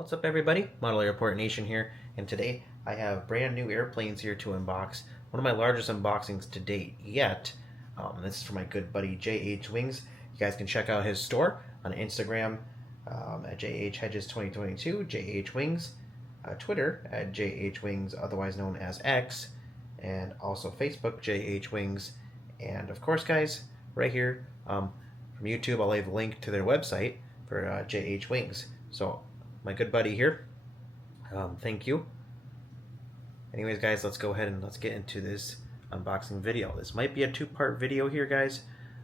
What's up everybody, Model Airport Nation here, and today I have brand new airplanes here to unbox. One of my largest unboxings to date yet. This is for my good buddy JH Wings. You guys can check out his store on Instagram at JH Hedges 2022, JH Wings, Twitter at JH Wings, otherwise known as X, and also Facebook, JH Wings, and of course guys, right here from YouTube I'll leave a link to their website for JH Wings. So my good buddy here, thank you. Anyways guys, let's go ahead and let's get into this unboxing video. This might be a two-part video here guys,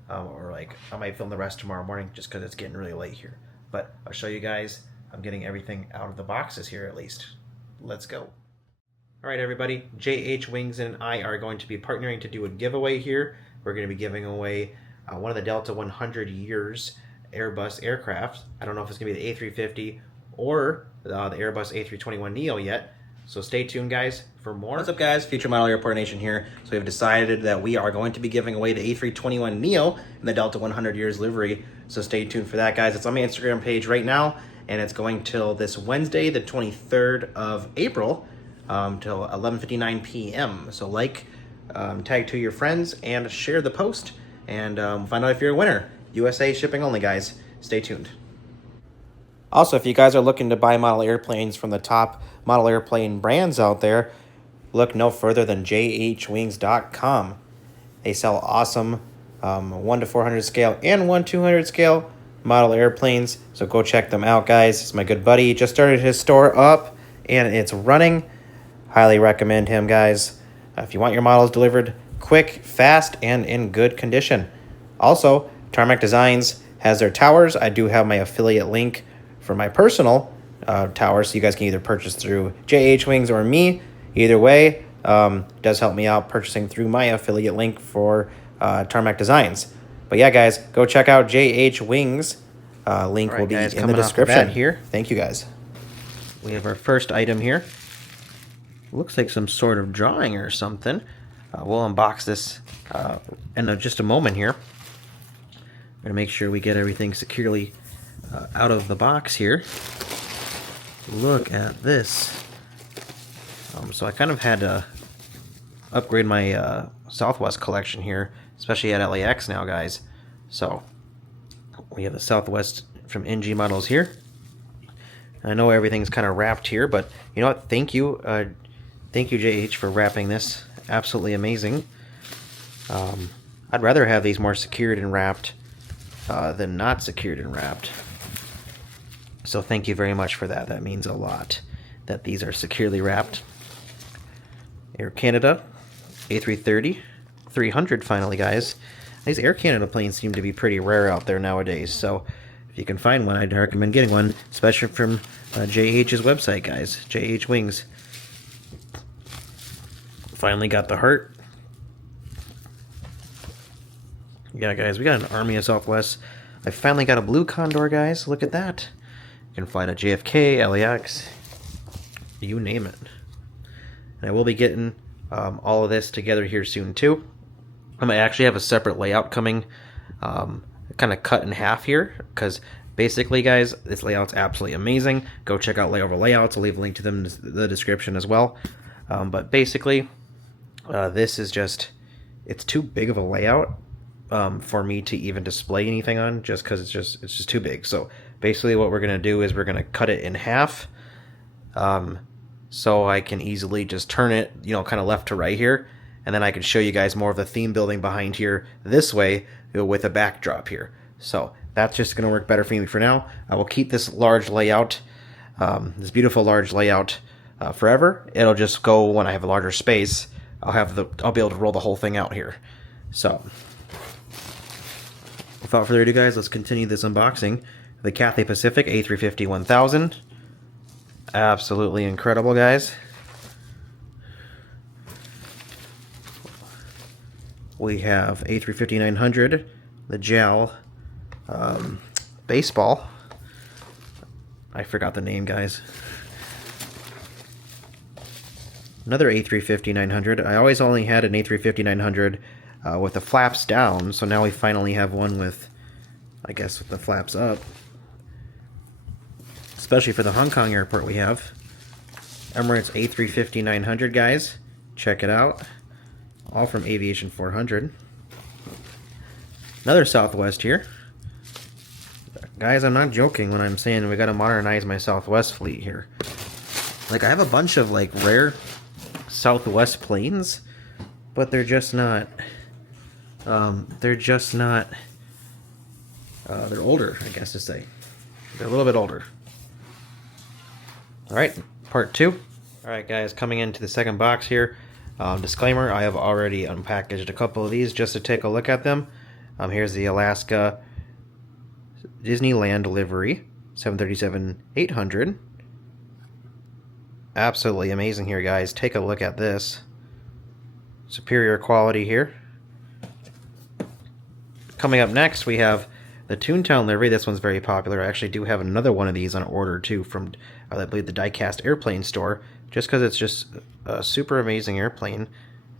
or like I might film the rest tomorrow morning just because it's getting really late here, but I'll show you guys. I'm getting everything out of the boxes here at least. Let's go. Alright everybody, JH Wings and I are going to be partnering to do a giveaway here. We're going to be giving away one of the Delta 100 years Airbus aircraft. I don't know if it's going to be the A350 or the Airbus A321neo yet, so stay tuned guys for more. What's up guys, Future Model Airport Nation here. So we've decided that we are going to be giving away the A321neo in the Delta 100 years livery, so stay tuned for that guys. It's on my Instagram page right now, and it's going till this Wednesday the 23rd of April till 11:59 p.m. So tag to your friends and share the post, and find out if you're a winner. USA shipping only guys, stay tuned. Also, if you guys are looking to buy model airplanes from the top model airplane brands out there, look no further than jhwings.com. They sell awesome 1 to 400 scale and 1 to 200 scale model airplanes, so go check them out guys. It's my good buddy, just started his store up and it's running. Highly recommend him guys if you want your models delivered quick, fast, and in good condition. Also, Tarmac Designs has their towers. I do have my affiliate link for my personal tower, so you guys can either purchase through JH Wings or me. Either way, does help me out purchasing through my affiliate link for Tarmac Designs. But yeah, guys, go check out JH Wings. Link will be in the description here. Thank you, guys. We have our first item here. Looks like some sort of drawing or something. We'll unbox this in just a moment here. I'm gonna make sure we get everything securely out of the box here. Look at this. So I kind of had to upgrade my Southwest collection here, especially at LAX now, guys. So we have the Southwest from NG models here. I know everything's kind of wrapped here, but you know what? Thank you JH for wrapping this. Absolutely amazing. I'd rather have these more secured and wrapped than not secured and wrapped. So thank you very much for that. That means a lot that these are securely wrapped. Air Canada A330-300 finally, guys. These Air Canada planes seem to be pretty rare out there nowadays, so if you can find one, I'd recommend getting one, especially from JH's website, guys. JH Wings. Finally got the heart. Yeah, guys, we got an Army of Southwest. I finally got a blue Condor, guys. Look at that. You can fly to JFK, LAX, you name it. And I will be getting all of this together here soon, too. I might actually have a separate layout coming, kind of cut in half here, because basically, guys, this layout's absolutely amazing. Go check out Layover Layouts. I'll leave a link to them in the description as well. But basically, this is just, it's too big of a layout for me to even display anything on, just because it's just too big. So basically what we're going to do is we're going to cut it in half, so I can easily just turn it, you know, kind of left to right here, and then I can show you guys more of the theme building behind here this way with a backdrop here. So that's just going to work better for me for now. I will keep this large layout, this beautiful large layout forever. It'll just go when I have a larger space. I'll be able to roll the whole thing out here. So without further ado, guys, let's continue this unboxing. The Cathay Pacific A350-1000. Absolutely incredible, guys. We have A350-900, the JAL baseball. I forgot the name, guys. Another A350-900. I always only had an A350-900 with the flaps down, so now we finally have one with, I guess, with the flaps up. especially for the Hong Kong airport we have. Emirates A350-900, guys. Check it out. All from Aviation 400. Another Southwest here. Guys, I'm not joking when I'm saying we gotta modernize my Southwest fleet here. Like, I have a bunch of, like, rare Southwest planes, but they're just not, they're older, I guess to say. They're a little bit older. Alright, part 2. Alright guys, coming into the second box here. Disclaimer, I have already unpackaged a couple of these just to take a look at them. Here's the Alaska Disneyland livery, 737-800. Absolutely amazing here, guys. Take a look at this. Superior quality here. Coming up next, we have the Toontown livery. This one's very popular. I actually do have another one of these on order, too, from, I believe, the Diecast Airplane store, just because it's just a super amazing airplane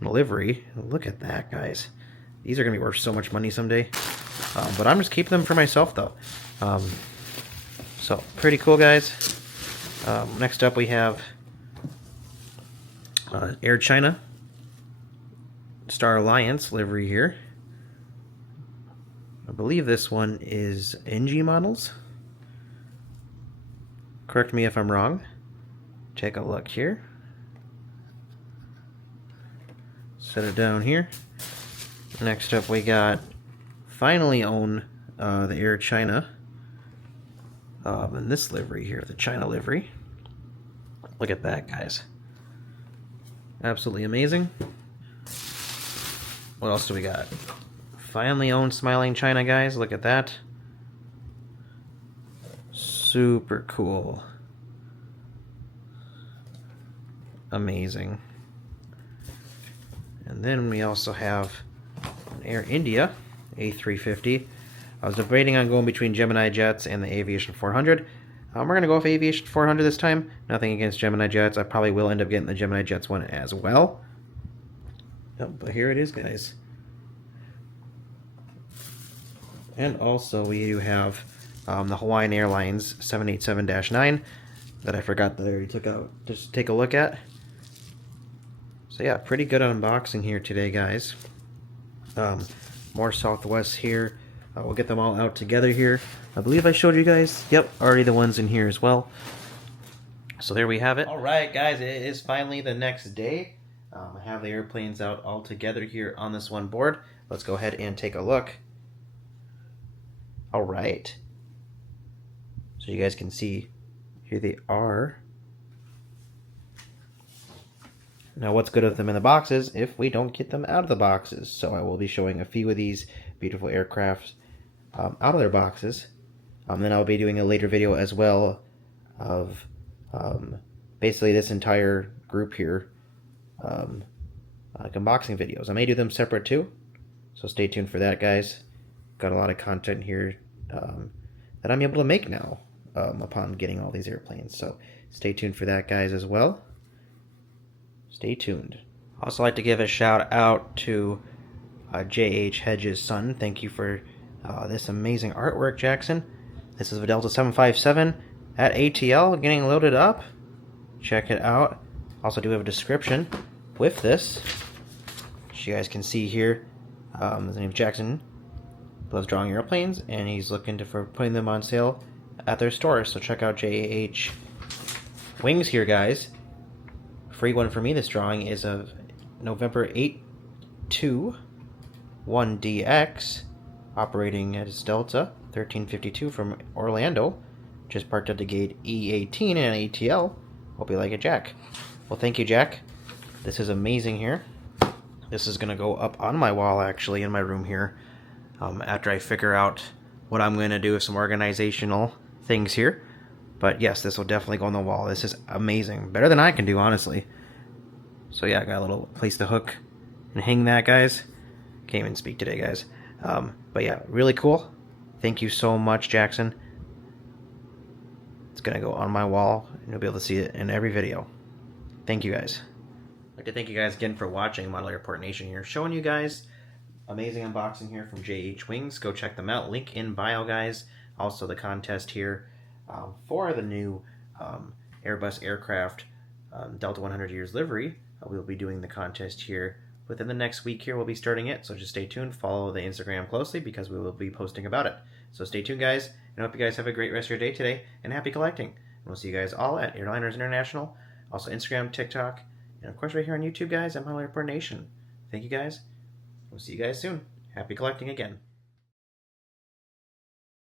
livery. Look at that, guys. These are going to be worth so much money someday. But I'm just keeping them for myself, though. So, pretty cool, guys. Next up, we have Air China Star Alliance livery here. I believe this one is NG models. Correct me if I'm wrong. Take a look here. Set it down here. Next up we got finally own the Air China in this livery here, the China livery. Look at that, guys. Absolutely amazing. What else do we got? Finally owned Smiling China, guys. Look at that. Super cool. Amazing. And then we also have an Air India A350. I was debating on going between Gemini Jets and the Aviation 400. We're going to go with Aviation 400 this time. Nothing against Gemini Jets. I probably will end up getting the Gemini Jets one as well. Yep, but here it is, guys. And also we do have the Hawaiian Airlines 787-9 that I forgot that I already took out. Just take a look at. So yeah, pretty good unboxing here today, guys. More Southwest here. We'll get them all out together here. I believe I showed you guys. Yep, already the ones in here as well. So there we have it. Alright guys, it is finally the next day. I have the airplanes out all together here on this one board. Let's go ahead and take a look. Alright. So you guys can see, here they are. Now what's good of them in the boxes if we don't get them out of the boxes? So I will be showing a few of these beautiful aircrafts out of their boxes. Then I'll be doing a later video as well of basically this entire group here, like unboxing videos. I may do them separate too, so stay tuned for that, guys. Got a lot of content here that I'm able to make now upon getting all these airplanes, so stay tuned for that, guys, as well. Stay tuned. Also like to give a shout out to J.H. Hedges' son. Thank you for this amazing artwork, Jackson. This is a Delta 757 at ATL getting loaded up. Check it out. Also do have a description with this, which you guys can see here. His name is Jackson. Loves drawing airplanes, and he's looking for putting them on sale at their store. So check out J.H. Wings here, guys. Free one for me. This drawing is of November 821DX, operating as Delta 1352 from Orlando. Just parked at the gate E18 and ATL. Hope you like it, Jack. Well, thank you, Jack. This is amazing here. This is going to go up on my wall, actually, in my room here, after I figure out what I'm going to do with some organizational things here. But yes, this will definitely go on the wall. This is amazing. Better than I can do, honestly. So yeah, I got a little place to hook and hang that, guys. Can't even speak today, guys. But yeah, really cool. Thank you so much, Jackson. It's going to go on my wall, and you'll be able to see it in every video. Thank you, guys. I'd like to thank you guys again for watching Model Airport Nation here. Showing you guys amazing unboxing here from J.H. Wings. Go check them out. Link in bio, guys. Also the contest here. for the new Airbus aircraft Delta 100 years livery. We'll be doing the contest here within the next week here. We'll be starting it, so just stay tuned. Follow the Instagram closely because we will be posting about it. So stay tuned, guys, and I hope you guys have a great rest of your day today, and happy collecting. And we'll see you guys all at Airliners International, also Instagram, TikTok, and of course right here on YouTube, guys, at Model Airport Nation. Thank you, guys. We'll see you guys soon. Happy collecting again.